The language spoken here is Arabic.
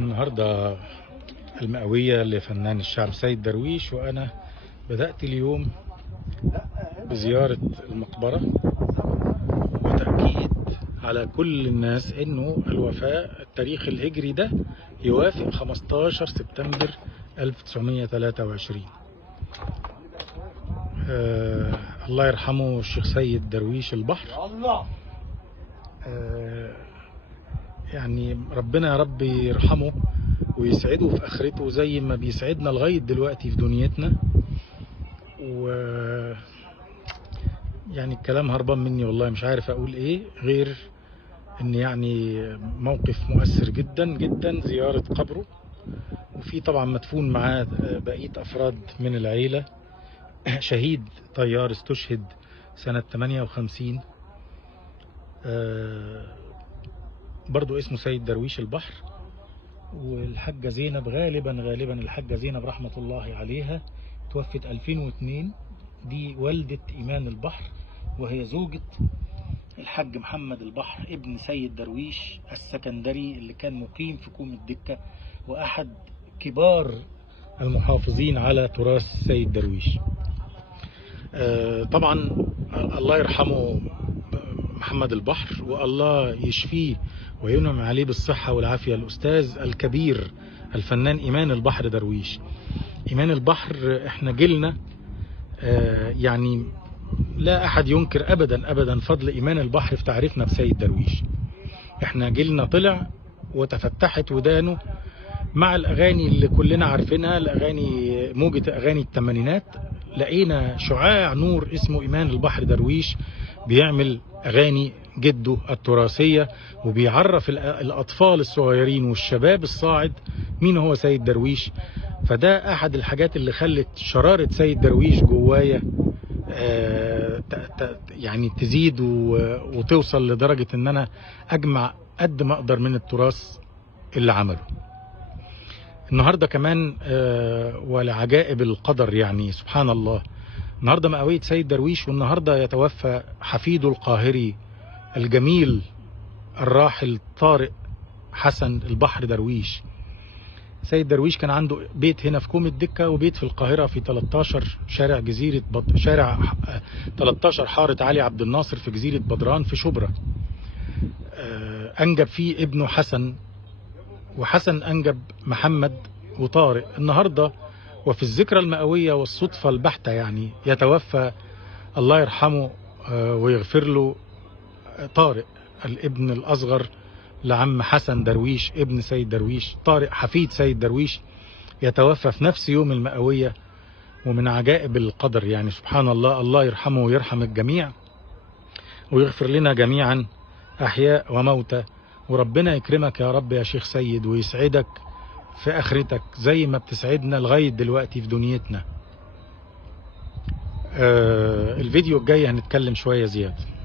النهاردة المئوية لفنان الشعب سيد درويش، وأنا بدأت اليوم بزيارة المقبرة وتأكيد على كل الناس إنه الوفاة التاريخ الهجري ده يوافق 15 سبتمبر 1923. الله يرحمه الشيخ سيد درويش البحر. يعني ربنا يا رب يرحمه ويسعده في آخرته زي ما بيسعدنا لغاية دلوقتي في دنيتنا. يعني الكلام هربان مني والله، مش عارف أقول إيه غير إن يعني موقف مؤثر جدا جدا زيارة قبره، وفي طبعا مدفون معاه بقية أفراد من العيلة. شهيد طيار استشهد سنة 58 برضو اسمه سيد درويش البحر. والحاجة زينب غالبا الحاجة زينب رحمة الله عليها توفت 2002، دي والدة إيمان البحر، وهي زوجة الحاج محمد البحر ابن سيد درويش السكندري اللي كان مقيم في كوم الدكة وأحد كبار المحافظين على تراث سيد درويش. طبعا الله يرحمه محمد البحر، والله يشفيه وينعم عليه بالصحة والعافية الأستاذ الكبير الفنان إيمان البحر درويش. إيمان البحر احنا جيلنا يعني لا أحد ينكر أبدا فضل إيمان البحر في تعريفنا بسيد درويش. احنا جيلنا طلع وتفتحت ودانه مع الأغاني اللي كلنا عارفينها، الأغاني موجة أغاني الثمانينات. لقينا شعاع نور اسمه إيمان البحر درويش بيعمل أغاني جده التراثية وبيعرف الأطفال الصغيرين والشباب الصاعد مين هو سيد درويش. فده أحد الحاجات اللي خلت شرارة سيد درويش جوايا يعني تزيد وتوصل لدرجة ان انا اجمع قد ما اقدر من التراث اللي عمله. النهاردة كمان ولعجائب القدر، يعني سبحان الله، النهاردة مئوية سيد درويش، والنهاردة يتوفى حفيده القاهري الجميل الراحل طارق حسن البحر درويش. سيد درويش كان عنده بيت هنا في كوم الدكة وبيت في القاهرة في 13 شارع جزيرة شارع 13 حارة علي عبد الناصر في جزيرة بدران في شبرا. أنجب فيه ابنه حسن، وحسن أنجب محمد وطارق. النهاردة وفي الذكرى المئوية والصدفة البحتة يعني يتوفى الله يرحمه ويغفر له طارق الابن الأصغر لعم حسن درويش ابن سيد درويش. طارق حفيد سيد درويش يتوفى في نفس يوم المئوية، ومن عجائب القدر يعني سبحان الله. الله يرحمه ويرحم الجميع ويغفر لنا جميعا أحياء وموتى، وربنا يكرمك يا رب يا شيخ سيد ويسعدك في آخرتك زي ما بتسعدنا لغاية دلوقتي في دنيتنا. الفيديو الجاي هنتكلم شوية زيادة.